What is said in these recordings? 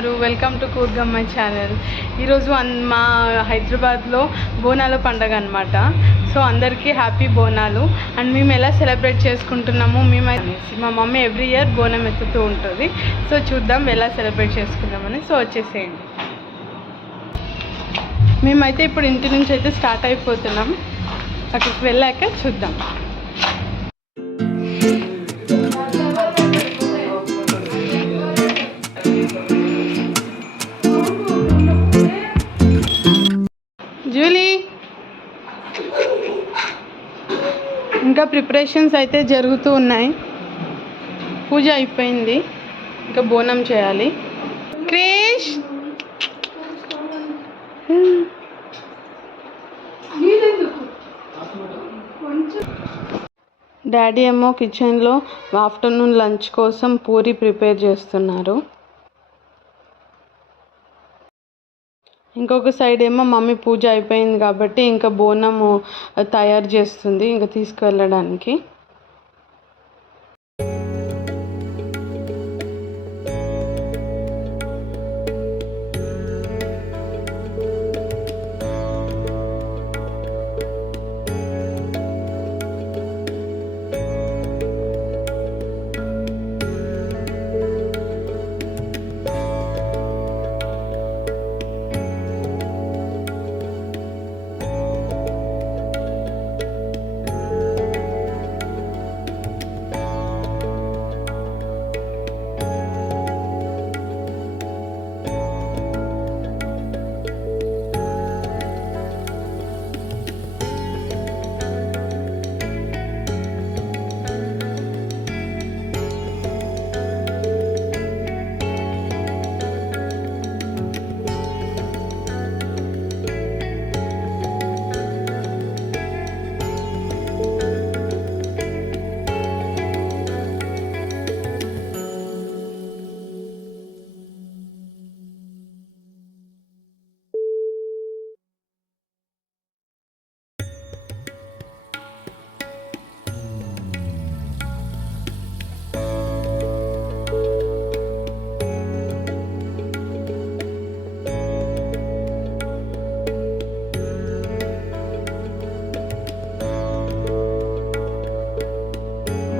ఉన్నారు? Welcome to Koorgamma channel. ఈరోజు మా హైదరాబాద్లో బోనాల పండగ అనమాట. సో అందరికీ హ్యాపీ బోనాలు. అండ్ మేము ఎలా సెలబ్రేట్ చేసుకుంటున్నాము, మా మమ్మీ ఎవ్రీ ఇయర్ బోనం ఎత్తుతూ ఉంటుంది. సో చూద్దాం ఎలా సెలబ్రేట్ చేసుకుందామని. సో వచ్చేసేయండి. మేమైతే ఇప్పుడు ఇంటి నుంచి అయితే స్టార్ట్ అయిపోతున్నాం. అక్కడికి వెళ్ళాక చూద్దాం. జూలీ, ఇంకా ప్రిపరేషన్స్ అయితే జరుగుతూ ఉన్నాయి. పూజ అయిపోయింది, ఇంకా బోనం చేయాలి. క్రిష్, డాడీ ఏమో కిచెన్లో ఆఫ్టర్నూన్ లంచ్ కోసం పూరి ప్రిపేర్ చేస్తున్నారు. ఇంకొక సైడ్ ఏమో మమ్మీ పూజ అయిపోయింది కాబట్టి ఇంకా బోనము తయారు చేస్తుంది ఇంకా తీసుకువెళ్ళడానికి.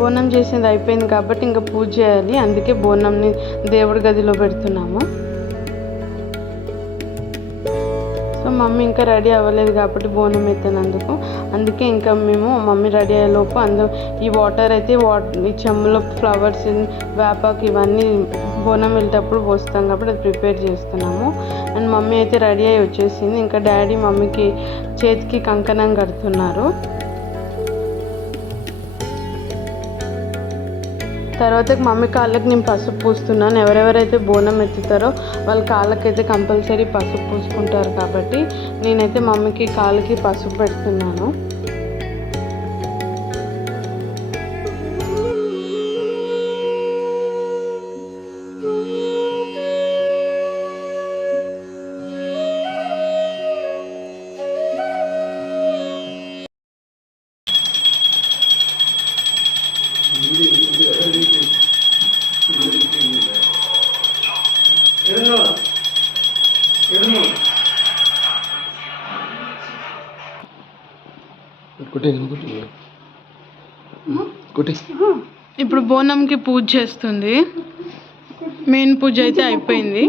బోనం చేసేది అయిపోయింది కాబట్టి ఇంకా పూజ చేయాలి. అందుకే బోనంని దేవుడి గదిలో పెడుతున్నాము. సో మమ్మీ ఇంకా రెడీ అవ్వలేదు కాబట్టి బోనం ఎత్తినందుకు, అందుకే ఇంకా మేము మమ్మీ రెడీ అయ్యేలోపు ఈ వాటర్ అయితే ఈ చెమ్ములో ఫ్లవర్స్, వేపాకు ఇవన్నీ బోనం వెళ్ళేటప్పుడు పోస్తాం కాబట్టి అది ప్రిపేర్ చేస్తున్నాము. అండ్ మమ్మీ అయితే రెడీ అయ్యి వచ్చేసింది. ఇంకా డాడీ మమ్మీకి చేతికి కంకణం కడుతున్నారు. తర్వాత మమ్మీ కాళ్ళకి నేను పసుపు పూస్తున్నాను. ఎవరెవరైతే బోనం ఎత్తుతారో వాళ్ళ కాళ్ళకైతే కంపల్సరీ పసుపు పూసుకుంటారు కాబట్టి నేనైతే మమ్మీకి కాళ్ళకి పసుపు పెడుతున్నాను. ఇప్పుడు బోనంకి పూజ చేస్తుంది. మెయిన్ పూజ అయితే అయిపోయింది.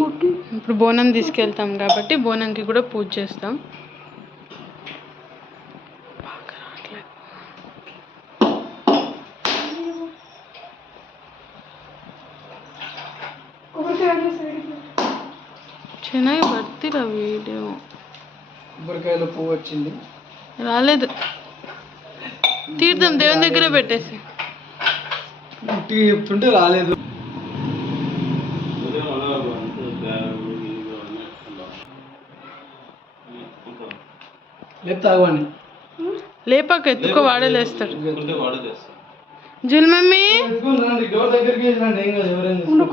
ఇప్పుడు బోనం తీసుకెళ్తాం కాబట్టి బోనంకి కూడా పూజ చేస్తాం. ಚೆನ್ನಾಗಿ ಬರ್ತಿಲ್ಲ వీడియో. కొబ్బరికాయలో పువ్వు వచ్చింది, రాలేదు. తీర్థం దేవుని దగ్గర పెట్టేసి చెప్తుంటే రాలేదు. లేపాక ఎత్తుకో, వాడలేస్తాడు. జుల్ మమ్మీ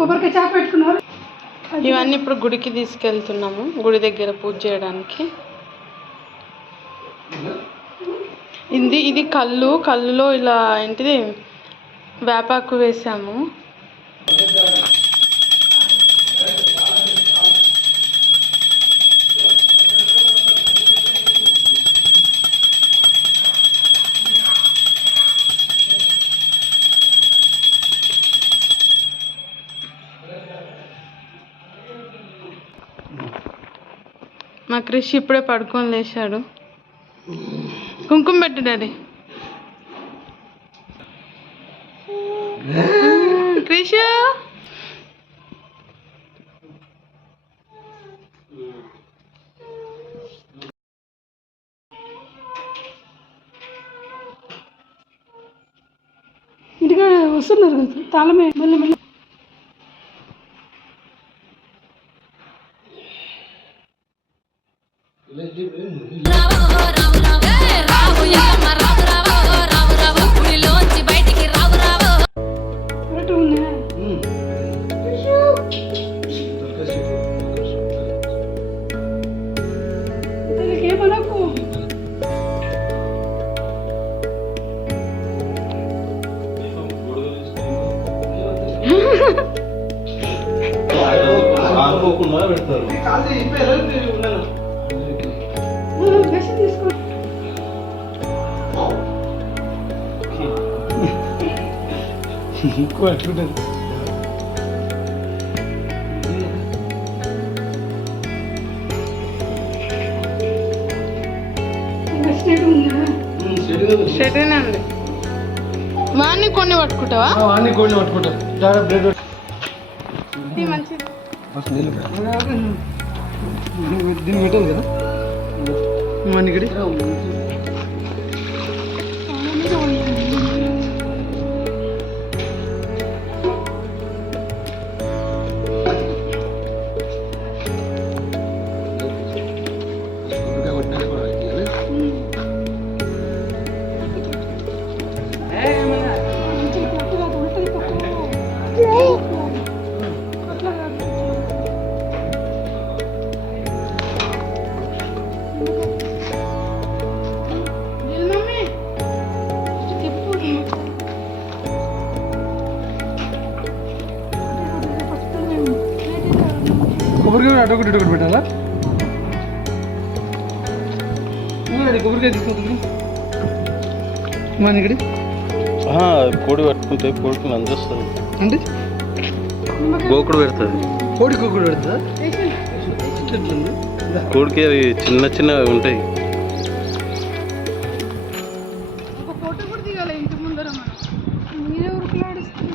కొబ్బరికాయ చాప పెట్టుకున్నారు. ఇవన్నీ ఇప్పుడు గుడికి తీసుకెళ్తున్నాము, గుడి దగ్గర పూజ చేయడానికి. ఇది కళ్ళులో ఇలా ఏంటిది వేపాకు వేసాము. మా క్రిష్ ఇప్పుడే పడుకొని లేచాడు. కుంకుమ పెట్టు డాడీ. క్రిష్ ఇంటిగా వస్తున్నారు కదా తాళమే మళ్ళీ మళ్ళీ ఎక్కువ అట్లుంటుంది. స్ట్రైట్గానే ఉంది. వాడిని కొన్ని పట్టుకుంటావా? వాడిని కొన్ని పట్టుకుంటా. బ్లడ్ మంచిది. దీన్ని పెట్టాలి కదా మనకి కొబ్బరికాయ అటొకటి ఇటొకటి పెట్టాలా? కొబ్బరికాయ తీసుకుంటుంది మన ఇక్కడ కోడి పట్టుకుంటే కోడికి మందేస్తుంది అంటే గోకుడు పెడుతుంది. కోడి కొక్కుడు పెడుతుందా? కోడికి అవి చిన్న చిన్నవి ఉంటాయి. ఫోటో కూడా దిగాలి ఇంటి ముందర మనం. మీరే ఉరుకులాడిస్తుంది.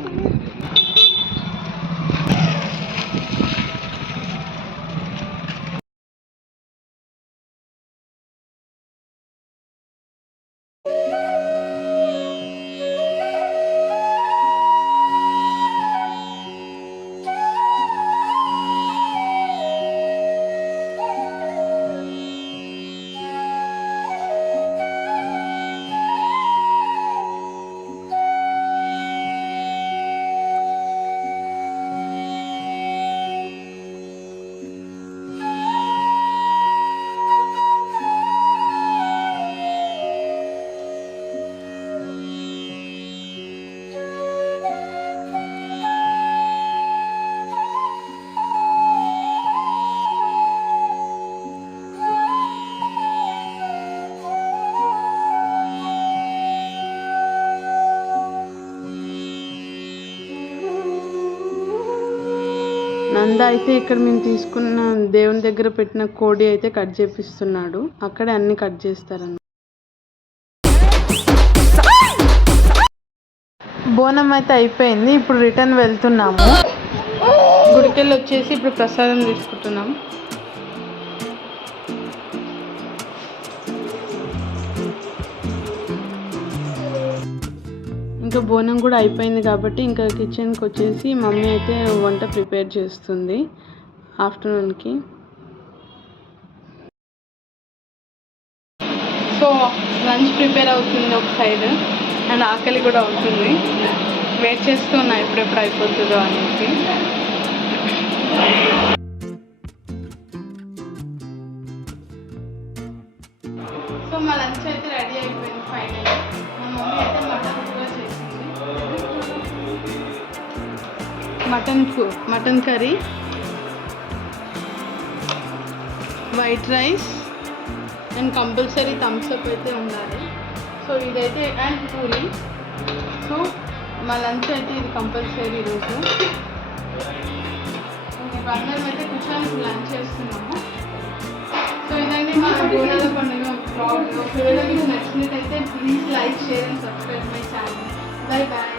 నంద అయితే ఇక్కడ మేము తీసుకున్న దేవుని దగ్గర పెట్టిన కోడి అయితే కట్ చేపిస్తున్నాడు. అక్కడే అన్ని కట్ చేస్తారన్న. బోనం అయితే అయిపోయింది. ఇప్పుడు రిటర్న్ వెళ్తున్నాము. గుడికెళ్ళి వచ్చేసి ఇప్పుడు ప్రసాదం తీసుకుంటున్నాం. ఇంకా బోనం కూడా అయిపోయింది కాబట్టి ఇంకా కిచెన్కి వచ్చేసి మమ్మీ అయితే వంట ప్రిపేర్ చేస్తుంది ఆఫ్టర్నూన్కి. సో లంచ్ ప్రిపేర్ అవుతుంది ఒక సైడ్, అండ్ ఆకలి కూడా అవుతుంది. వెయిట్ చేస్తున్నా ఎప్పుడెప్పుడు అయిపోతుందో అనేసి. సో మా లంచ్ అయితే రెడీ అయిపోయింది ఫైనల్. మా మమ్మీ అయితే మటన్ కూడా చేసింది. Mutton curry, white rice, and compulsory Thums Up అయితే ఉండాలి. సో ఇదైతే అండ్ పూరి. సో మా లంచ్ అయితే ఇది కంపల్సరీ ఈరోజు. అందరం అయితే కూర్చొని లంచ్ చేస్తున్నాము. సో ఇదండి మా బోనాల పండుగ బ్లాగ్. ఒకవేళ మీకు నచ్చినట్టయితే please like, share and subscribe my channel. Bye bye.